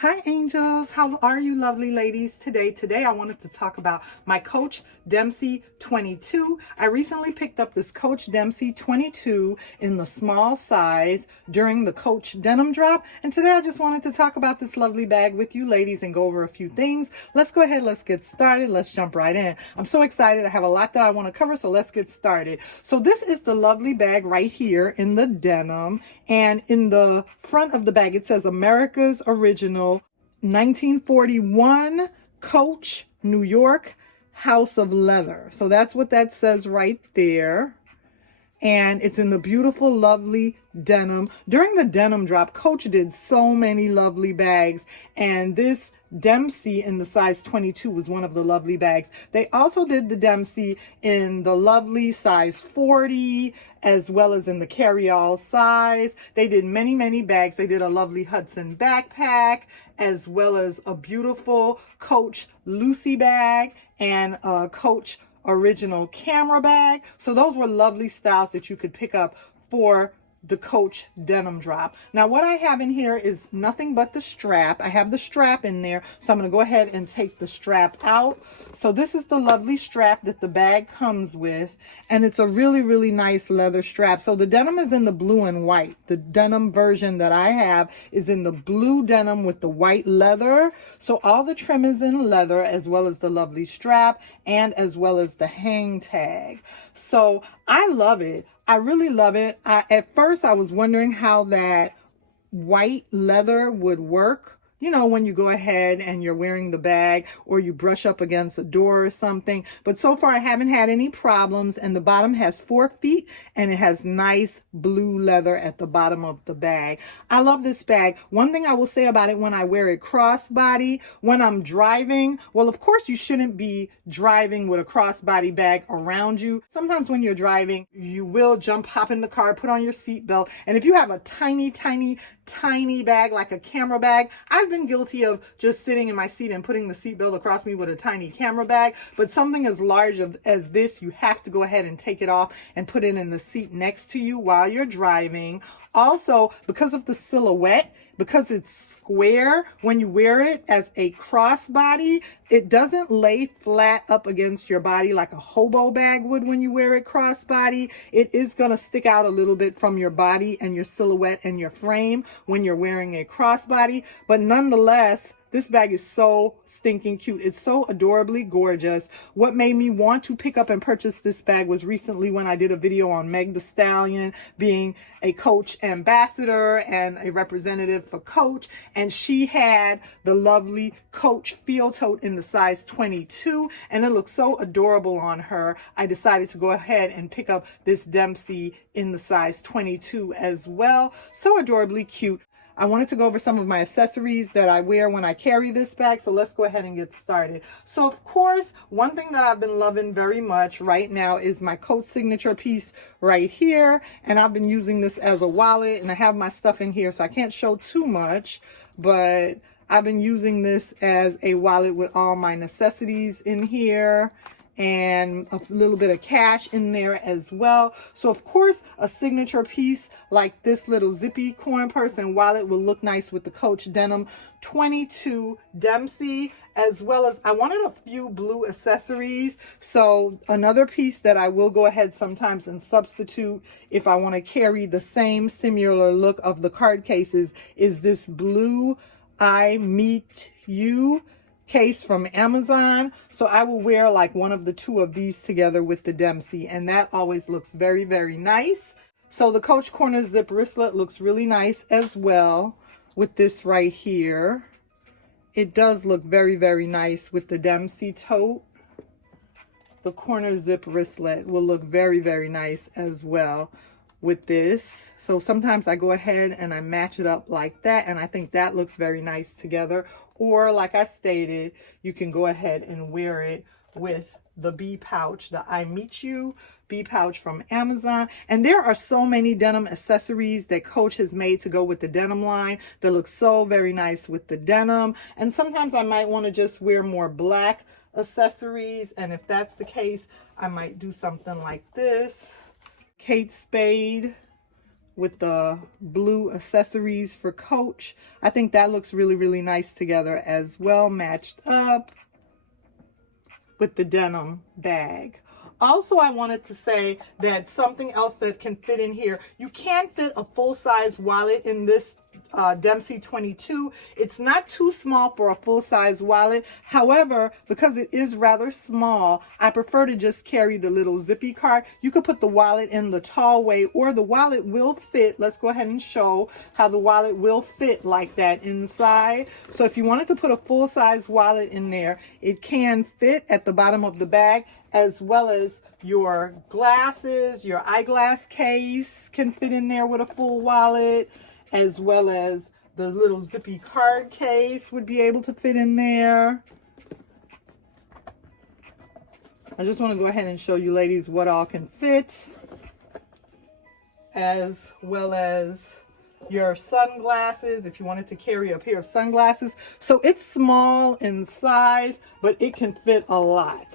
Hi angels, how are you lovely ladies today? I wanted to talk about my Coach Dempsey 22. I recently picked up this Coach Dempsey 22 in the small size during the Coach Denim drop. And today I just wanted to talk about this lovely bag with you ladies and go over a few things. Let's go ahead, let's get started. Let's jump right in. I'm so excited. I have a lot that I want to cover, so let's get started. So this is the lovely bag right here in the denim, and in the front of the bag it says America's Original 1941 Coach, New York, House of Leather. So that's what that says right there. And it's in the beautiful, lovely denim. During the denim drop, Coach did so many lovely bags, and this Dempsey in the size 22 was one of the lovely bags. They also did the Dempsey in the lovely size 40, as well as in the carry-all size. They did many bags. They did a lovely Hudson backpack, as well as a beautiful Coach Lucy bag and a Coach Original camera bag. So those were lovely styles that you could pick up for the Coach denim drop. Now what I have in here is nothing but the strap. I have the strap in there, so I'm going to go ahead and take the strap out. So this is the lovely strap that the bag comes with, and it's a really nice leather strap. So the denim is in the blue and white. The denim version that I have is in the blue denim with the white leather. So all the trim is in leather, as well as the lovely strap and as well as the hang tag. So I love it. I really love it. At first I was wondering how that white leather would work. You know, when you go ahead and you're wearing the bag or you brush up against a door or something. But so far I haven't had any problems, and the bottom has 4 feet and it has nice blue leather at the bottom of the bag. I love this bag. One thing I will say about it, when I wear it crossbody, when I'm driving, well, of course you shouldn't be driving with a crossbody bag around you. Sometimes when you're driving, you will hop in the car, put on your seatbelt. And if you have a tiny bag like a camera bag, I've been guilty of just sitting in my seat and putting the seatbelt across me with a tiny camera bag. But something as large as this, you have to go ahead and take it off and put it in the seat next to you while you're driving. Also, because of the silhouette, because it's square, when you wear it as a crossbody, it doesn't lay flat up against your body like a hobo bag would when you wear it crossbody. It is going to stick out a little bit from your body and your silhouette and your frame when you're wearing a crossbody. But nonetheless, this bag is so stinking cute. It's so adorably gorgeous. What made me want to pick up and purchase this bag was recently when I did a video on Meg the Stallion being a Coach ambassador and a representative for Coach, and she had the lovely Coach Field Tote in the size 22, and it looked so adorable on her. I decided to go ahead and pick up this Dempsey in the size 22 as well. So adorably cute. I wanted to go over some of my accessories that I wear when I carry this bag, so let's go ahead and get started. So of course, one thing that I've been loving very much right now is my Coach signature piece right here, and I've been using this as a wallet, and I have my stuff in here, so I can't show too much, but I've been using this as a wallet with all my necessities in here, and a little bit of cash in there as well. So of course, a signature piece like this little zippy coin purse and wallet will look nice with the Coach Denim 22 Dempsey, as well as I wanted a few blue accessories. So another piece that I will go ahead sometimes and substitute if I want to carry the same similar look of the card cases is this blue I Meet You case from Amazon. So I will wear like one of the two of these together with the Dempsey, and that always looks very nice. So the Coach corner zip wristlet looks really nice as well with this right here. It does look very nice with the Dempsey tote. The corner zip wristlet will look very nice as well with this. So sometimes I go ahead and I match it up like that, and I think that looks very nice together. Or like I stated, you can go ahead and wear it with the bee pouch, the I Meet You bee pouch from Amazon. And there are so many denim accessories that Coach has made to go with the denim line that look so very nice with the denim. And sometimes I might want to just wear more black accessories, and if that's the case, I might do something like this. Kate Spade with the blue accessories for Coach. I think that looks really, really nice together as well, matched up with the denim bag. Also, I wanted to say that something else that can fit in here, you can fit a full-size wallet in this Dempsey 22. It's not too small for a full-size wallet. However, because it is rather small, I prefer to just carry the little zippy card. You could put the wallet in the tall way, or the wallet will fit. Let's go ahead and show how the wallet will fit like that inside. So if you wanted to put a full-size wallet in there, it can fit at the bottom of the bag, as well as your glasses, your eyeglass case can fit in there with a full wallet, as well as the little zippy card case would be able to fit in there. I just want to go ahead and show you ladies what all can fit, as well as your sunglasses if you wanted to carry a pair of sunglasses. So it's small in size, but it can fit a lot.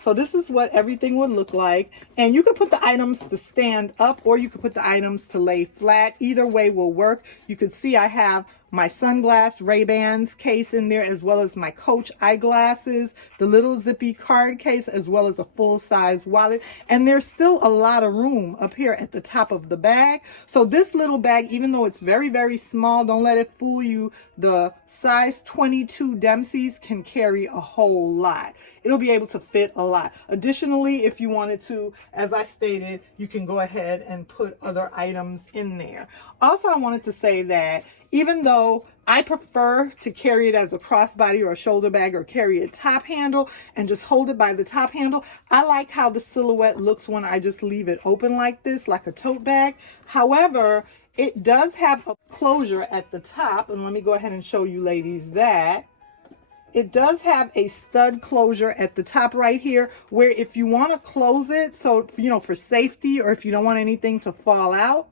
So this is what everything would look like. And you could put the items to stand up, or you could put the items to lay flat. Either way will work. You can see I have my sunglass Ray-Bans case in there, as well as my Coach eyeglasses, the little zippy card case, as well as a full-size wallet. And there's still a lot of room up here at the top of the bag. So this little bag, even though it's very, very small, don't let it fool you. The size 22 Dempseys can carry a whole lot. It'll be able to fit a lot. Additionally, if you wanted to, as I stated, you can go ahead and put other items in there. Also, I wanted to say that even though I prefer to carry it as a crossbody or a shoulder bag, or carry a top handle and just hold it by the top handle, I like how the silhouette looks when I just leave it open like this, like a tote bag. However, it does have a closure at the top, and let me go ahead and show you ladies that. It does have a stud closure at the top right here, where if you want to close it, so, you know, for safety, or if you don't want anything to fall out,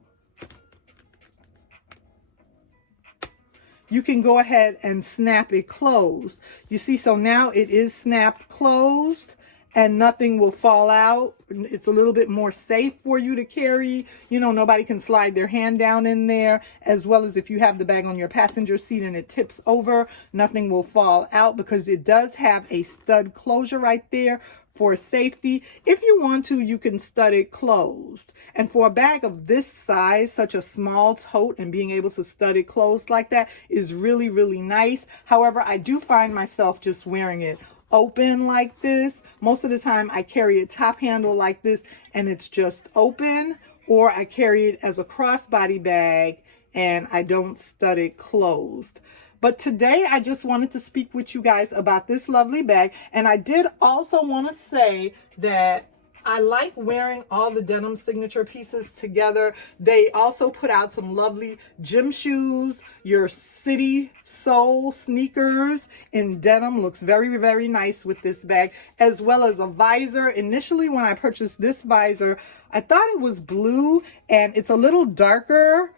you can go ahead and snap it closed. You see, so now it is snapped closed and nothing will fall out. It's a little bit more safe for you to carry. You know, nobody can slide their hand down in there, as well as if you have the bag on your passenger seat and it tips over, nothing will fall out, because it does have a stud closure right there for safety. If you want to, you can stud it closed. And for a bag of this size, such a small tote, and being able to stud it closed like that is really, really nice. However, I do find myself just wearing it open like this. Most of the time I carry a top handle like this and it's just open, or I carry it as a crossbody bag and I don't stud it closed. But today I just wanted to speak with you guys about this lovely bag. And I did also want to say that I like wearing all the denim signature pieces together. They also put out some lovely gym shoes. Your City Soul sneakers in denim looks very, very nice with this bag, as well as a visor. Initially, when I purchased this visor, I thought it was blue, and it's a little darker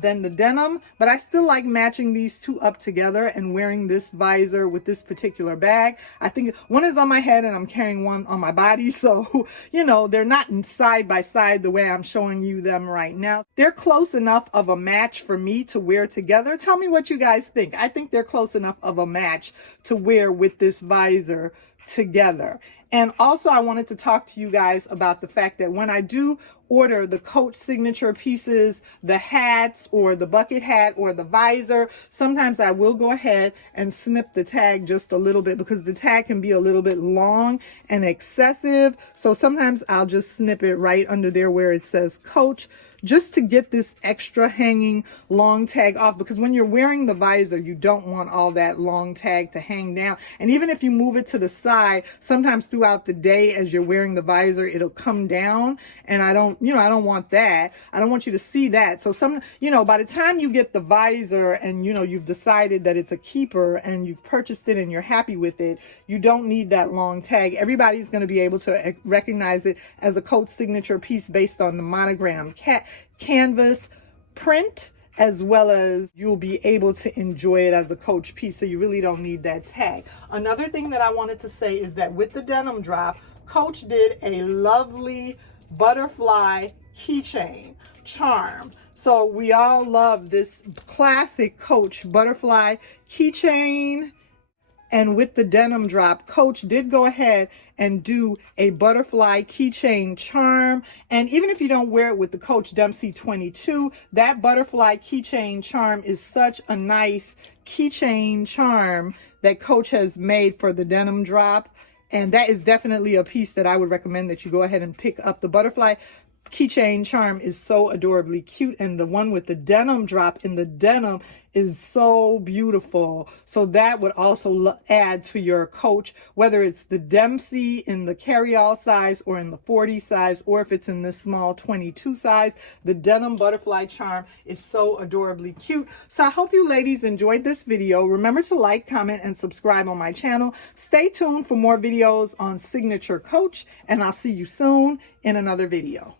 than the denim, but I still like matching these two up together and wearing this visor with this particular bag. I think one is on my head and I'm carrying one on my body, so you know, they're not side by side the way I'm showing you them right now. They're close enough of a match for me to wear together. Tell me what you guys think. I think they're close enough of a match to wear with this visor together. And also, I wanted to talk to you guys about the fact that when I do order the Coach signature pieces, the hats or the bucket hat or the visor, sometimes I will go ahead and snip the tag just a little bit, because the tag can be a little bit long and excessive. So sometimes I'll just snip it right under there where it says Coach, just to get this extra hanging long tag off, because when you're wearing the visor, you don't want all that long tag to hang down. And even if you move it to the side, sometimes throughout the day as you're wearing the visor, it'll come down, and I don't want that. I don't want you to see that. So by the time you get the visor and you've decided that it's a keeper and you've purchased it and you're happy with it, you don't need that long tag. Everybody's going to be able to recognize it as a Coach signature piece based on the monogram canvas print, as well as you'll be able to enjoy it as a Coach piece, so you really don't need that tag. Another thing that I wanted to say is that with the denim drop, Coach did a lovely butterfly keychain. charm. So we all love this classic Coach butterfly keychain. And with the denim drop, Coach did go ahead and do a butterfly keychain charm. And even if you don't wear it with the Coach Dempsey 22, that butterfly keychain charm is such a nice keychain charm that Coach has made for the denim drop. And that is definitely a piece that I would recommend that you go ahead and pick up. The butterfly keychain charm is so adorably cute, and the one with the denim drop in the denim is so beautiful. So that would also add to your Coach, whether it's the Dempsey in the carry-all size or in the 40 size, or if it's in this small 22 size. The denim butterfly charm is so adorably cute. So I hope you ladies enjoyed this video. Remember to like, comment, and subscribe on my channel. Stay tuned for more videos on Signature Coach, and I'll see you soon in another video.